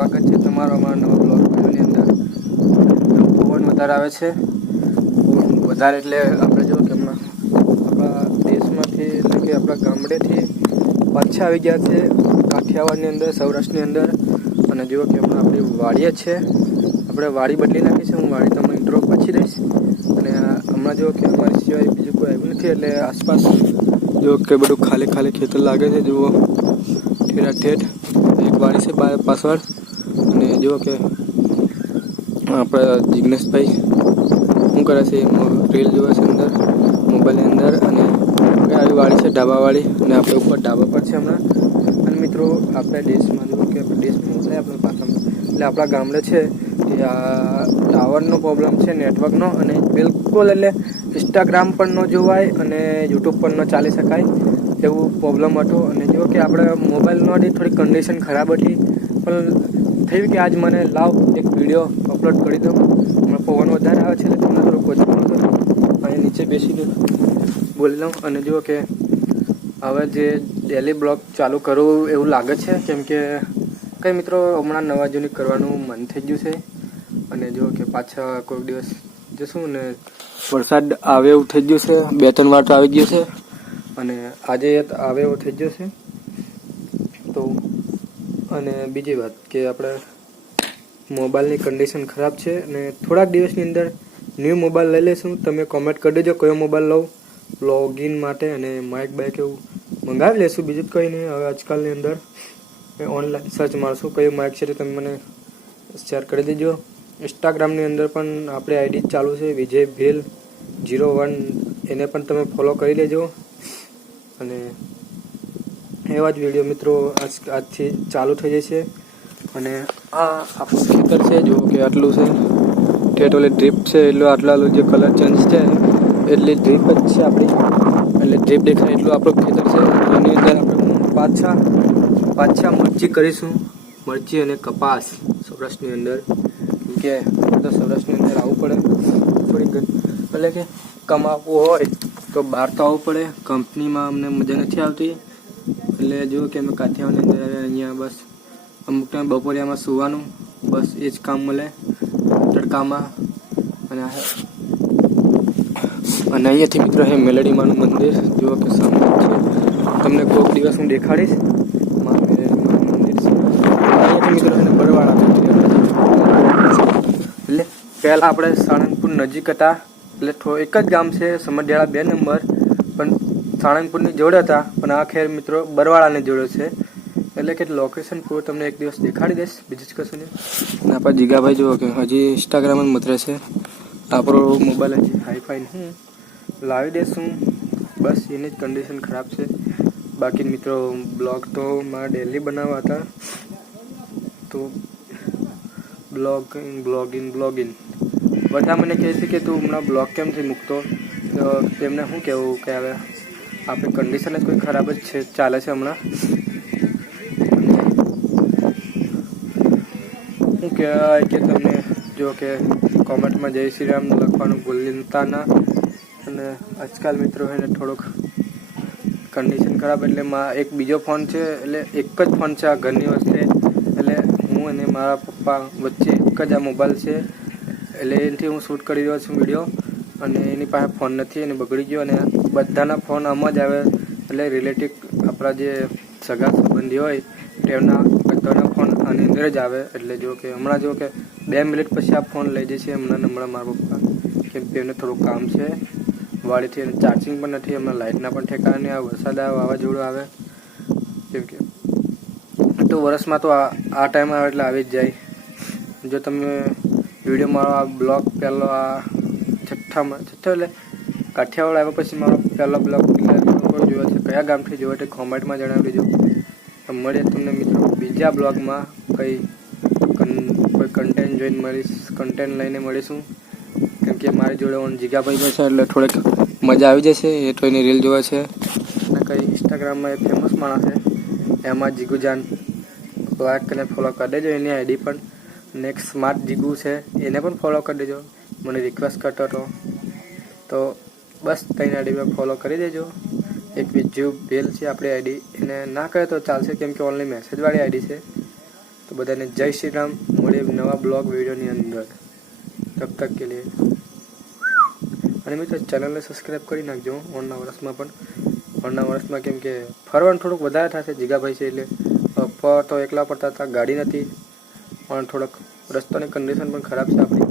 સ્વાગત છે તમારો અમારા નવા બ્લોગ વિડીયોની અંદર. પવન વધારે આવે છે. વધારે એટલે આપણે જો કે હમણાં આપણા દેશમાંથી એટલે કે આપણા ગામડેથી પાછા આવી ગયા છે કાઠિયાવાડની અંદર, સૌરાષ્ટ્રની અંદર. અને જુઓ કે હમણાં આપણી વાડીએ છે. આપણે વાડી બદલી નાખી છે. હું વાડી તમને ઇન્ટ્રો પછી દઈશ. અને હમણાં જુઓ કે અમારી સિવાય બીજું કોઈ આવ્યું નથી એટલે આસપાસ જો કે બધું ખાલી ખાલી ખેતર લાગે છે. જુઓ. ઠેરા ઠેઠ એક વાડી છે પાછળ. અને જો કે આપણા જિજ્ઞેશભાઈ શું કરે છે રીલ જોવે છે અંદર મોબાઈલની અંદર અને આવી વાળી છે, ઢાબાવાળી અને આપણે ઉપર ઢાબા પર છે હમણાં. અને મિત્રો, આપણે દેશમાં જો કે આપણે દેશમાં એટલે આપણે ભાષામાં એટલે આપણા ગામડે છે કે આ ટાવરનો પ્રોબ્લેમ છે નેટવર્કનો અને બિલકુલ એટલે ઇન્સ્ટાગ્રામ પણ ન જોવાય અને યુટ્યુબ પણ ન ચાલી શકાય એવું પ્રોબ્લેમ હતો. અને જો કે આપણે મોબાઈલનો થોડી કન્ડિશન ખરાબ હતી. પણ થયું કે આજ મને લાવ, એક વીડિયો અપલોડ કરી દઉં હમણાં પવન વધારે આવે છે એટલે તમને થોડું ઓછું મળતો અહીં નીચે બેસીને બોલી લઉં. અને જુઓ કે હવે જે ડેલી બ્લોગ ચાલુ કરવું એવું લાગે છે, કેમ કે કંઈ મિત્રો હમણાં નવા જૂની કરવાનું મન થઈ ગયું છે. અને જુઓ કે પાછા કોઈક દિવસ જશું ને વરસાદ આવે એવું થઈ ગયું છે. બે ત્રણ વાર તો આવી ગયું છે. અને આજે આવે એવો થઈ ગયો છે. અને બીજી વાત કે આપણે મોબાઈલની કન્ડિશન ખરાબ છે અને થોડાક દિવસની અંદર ન્યૂ મોબાઈલ લઈ લેશું તમે કોમેન્ટ કરી દેજો કયો મોબાઈલ લઉં. લોગિન માટે અને માઇક બાઇક એવું મંગાવી લેશું બીજું કંઈ નહીં. હવે આજકાલની અંદર ઓનલાઈન સર્ચ મારશું કયું માઇક છે તમે મને શેર કરી દેજો. ઇન્સ્ટાગ્રામની અંદર પણ આપણે આઈડી ચાલુ છે. Vijay Bhel zero one. એને પણ તમે ફોલો કરી લેજો. અને એવા જ વીડિયો મિત્રો આજ આજથી ચાલુ થઈ જશે અને આ આપણું ખેતર છે, જુઓ કે આટલું છે. ઠેઠ ડ્રીપ છે, એટલું આટલા જે કલર ચેન્જ છે, એટલી ડ્રીપ જ છે આપણી. એટલે ડ્રીપ દેખાય એટલું આપણું ખેતર છે. એની અંદર આપણે પાછા પાછા મરચી કરીશું. મરચી અને કપાસ સૌરાષ્ટ્રની અંદર. કે તો સૌરાષ્ટ્રની અંદર આવવું પડે. થોડીક એટલે કે કમાવવું હોય તો બહાર તો આવવું પડે. કંપનીમાં અમને મજા નથી આવતી. એટલે જો કે અમે કાઠિયાવાડની અંદર આવ્યા, અહીંયા બસ અમુક ટાઈમ બપોરિયામાં સુવાનું, બસ એ જ કામ મળે, તડકામાં, અને અને અહીંયાથી મિત્રો હે મેલડીમાનું મંદિર, જુઓ કે સામે છે. તમને કોઈક દિવસ હું દેખાડીશ. મા મેલડીમાનું મંદિર છે. અહીંયાથી મિત્રો એને બરવાળા એટલે પહેલાં આપણે સાળંગપુર નજીક હતા. એટલે એક જ ગામ છે, સમઢિયાળા બે નંબર. પણ સાળંગપુરની જોડે હતા પણ આ ખેર મિત્રો બરવાળાને જોડે છે. એટલે કે લોકેશન પૂરું તમને એક દિવસ દેખાડી દઈશ. બીજું જ કશું નહીં. અને આપણા જીગાભાઈ જુઓ કે હજી ઇન્સ્ટાગ્રામ જ મતરે છે. આપણો મોબાઈલ હજી હાઈફાઈ નહીં. લાવી દઈશું. બસ એની જ કન્ડિશન ખરાબ છે. બાકી મિત્રો બ્લોગ તો મારા ડેલી બનાવવા હતા. તો બ્લોગિંગ બ્લોગિંગ બ્લોગિંગ બધા મને કહે છે કે તું હમણાં બ્લોગ કેમ થી મૂકતો? તો તેમને શું કહેવું કે હવે આપણી કન્ડિશન જ કોઈ ખરાબ જ છે, ચાલે છે હમણાં. શું કહેવાય કે તમને જો કે કોમેન્ટમાં જય શ્રી રામ લખવાનું ભૂલતા ના. અને આજકાલ મિત્રો એને થોડોક કન્ડિશન ખરાબ એટલે મા એક બીજો ફોન છે, એટલે એક જ ફોન છે આ ઘરની વસ્તુ. એટલે હું અને મારા પપ્પા વચ્ચે એક જ આ મોબાઈલ છે. એટલે એનાથી હું શૂટ કરી રહ્યો છું વીડિયો અને એની પાસે ફોન નથી અને બગડી ગયો અને બધાના ફોન આમ જ આવે. એટલે રિલેટિવ આપણા જે સગા સંબંધી હોય, તેમના બધાના ફોન આની અંદર જ આવે. એટલે જો કે હમણાં જો કે બે મિનિટ પછી આ ફોન લઈ જશે હમણાં હમણાં મારા પપ્પા. કેમ કે એમને થોડું કામ છે. વાળીથી અને ચાર્જિંગ પણ નથી હમણાં લાઇટના પણ ઠેકાણા નહીં આવે વરસાદ આવે વાવાઝોડું આવે. કેમ કે તો વર્ષમાં તો આ આ ટાઈમ આવે એટલે આવી જ જાય. જો તમે વીડિયો મારો આ બ્લોગ પહેલો આ છઠ્ઠામાં, છઠ્ઠો એટલે કાઠિયાવાડ આવ્યા પછી મારો પહેલો બ્લોગ કોઈ જોયો છે. કયા ગામથી જોયો તે કોમેન્ટમાં જણાવી દેજો. મળીએ તમને મિત્રો બીજા બ્લોગમાં. કંઈ કોઈ કન્ટેન્ટ જોઈને મળીશ કન્ટેન્ટ લઈને મળીશું. કેમ કે મારી જોડે જીગાભાઈ પણ છે એટલે થોડીક મજા આવી જશે. એ તો એની રીલ જોવે છે. અને કંઈ ઇન્સ્ટાગ્રામમાં એ ફેમસ માણસ છે. એમાં જીગુજાન લાઈક અને ફોલો કરી દેજો એની આઈડી પણ. નેક્સ્ટ સ્માર્ટ જીગુ છે. એને પણ ફોલો કરી દેજો. મને રિક્વેસ્ટ કરતો હતો. તો બસ ત્રણ આઈડી ફોલો કરી દેજો. એક બીજું ભેલ છે આપણી આઈડી. એને ના કરે તો ચાલશે, કેમ કે ઓનલી મેસેજવાળી આઈડી છે. તો બધાને જય શ્રી રામ. મળીએ નવા બ્લોગ વિડીયોની અંદર. તબ તક કે લીએ અને મિત્રો, ચેનલને સબસ્ક્રાઈબ કરી નાખજો ઓણના વર્ષમાં પણ. ઓણના વર્ષમાં કેમ કે ફરવાનું થોડુંક વધારે થશે, જીગાભાઈ છે એટલે. પર તો એકલા પડતા હતા, ગાડી નથી. પણ થોડોક રસ્તાની કન્ડિશન પણ ખરાબ છે આપણી.